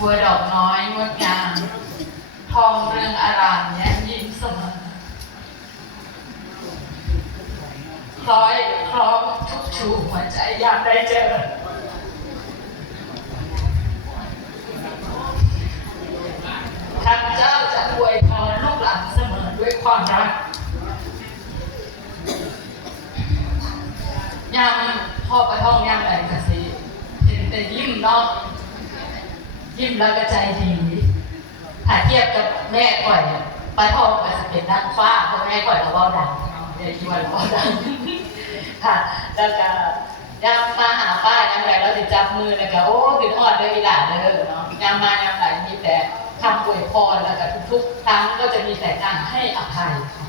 บัวดอกน้อยงดงามทองเรืองอารามแย้มยิ้มเสมอคล้อยคล้องทุกชูหัวใจอยามได้เจอข้าพเจ้าจะอวยพรลูกหลานเสมอด้วยความรักยามพ่อประท่องยามใดกสิเห็นแต่ยิ้มเนาะ ยิ้มแล้วก็ใจดีถ้าเทียบกับแม่ก่อยปลาทองก็จะเป็นนางฟ้าเพราะแม่ก่อยเราเบาดังเนาะเดี๋ยวคิดว่าเราเบาดังค่ะแล้วก็ยามมาหาป้ายามใดเราจะจับมือแล้วก็โอ้ถึงอ่อนเด้ออีหลาเด้อเนาะยามมายามใดมีแต่คำอวยพรแล้วก็ทุกๆครั้งก็จะมีแต่การให้อภัยค่ะ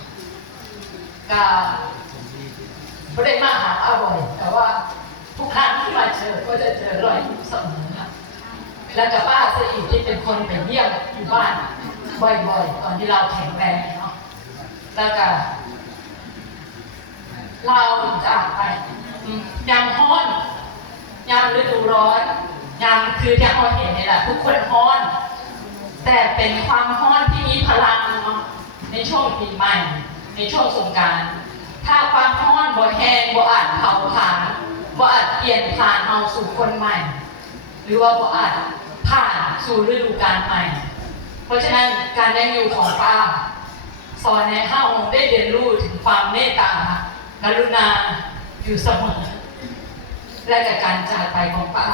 ก็ไม่ได้มาหาอร่อยแต่ว่าทุกครั้งที่มาเจอก็จะเจอรอยยิ้มเสมอค่ะ แล้วกับป้าสอีที่เป็นคนไปเยี่ยมอยู่บ้านบ่อยๆ ตอนที่เราแข็งแรงเนาะแล้วก็เราจากไปยามฮ้อนยามฤดูร้อนยามคือที่เราเห็นนี่แหละทุกคนฮ้อน แต่เป็นความฮ้อนที่มีพลังเนาะในช่วงปีใหม่ ในช่วงสงการ ถ้าความร้อนบ่แห้งบ่อาจเผาผลาญบ่อาจเปลี่ยนผ่านเอาสู่คนใหม่ หรือว่าบ่อาจ สู่ฤดูกาลใหม่ เพราะฉะนั้นการยังอยู่ของป้าสอนให้เฮาได้เรียนรู้ถึงความเมตตา กรุณาอยู่เสมอ และกับการจากไปของป้า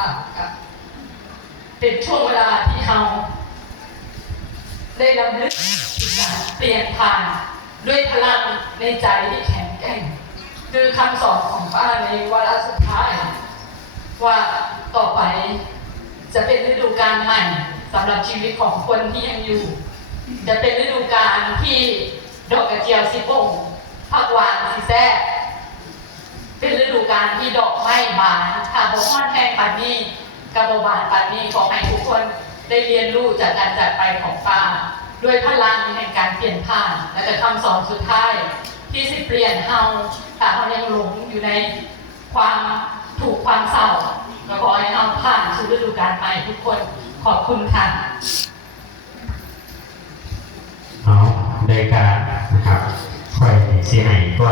เป็นช่วงเวลาที่เฮาได้รำลึกถึงการเปลี่ยนผ่านด้วยพลังในใจที่แข็งแกร่งคือคำสอนของป้าในวาระสุดท้าย ว่าต่อไปจะเป็นฤดู กาลใหม่สำหรับชีวิตของคนที่ยังอยู่ จะเป็นฤดูกาลที่ดอกกระเจียวสิโป่งผักหวานสีแซ่บเป็นฤดูกาลที่ดอกไม้บานค่ะบกฮ้อนแห้งปานนี้กระบบานปานนี้ขอให้ทุกคนได้เรียนรู้จากการจากไปของป้าด้วยพลังแห่งการเปลี่ยนผ่าน และก็คำสอนสุดท้ายที่สิเปลี่ยนเฮาถ้าเฮายังหลงอยู่ในความถูกความเศร้า ก็ขอให้เราผ่านชุดฤดูกาลไปทุกคนขอบคุณค่ะเอาได้การนะครับค่อยเสียหายก็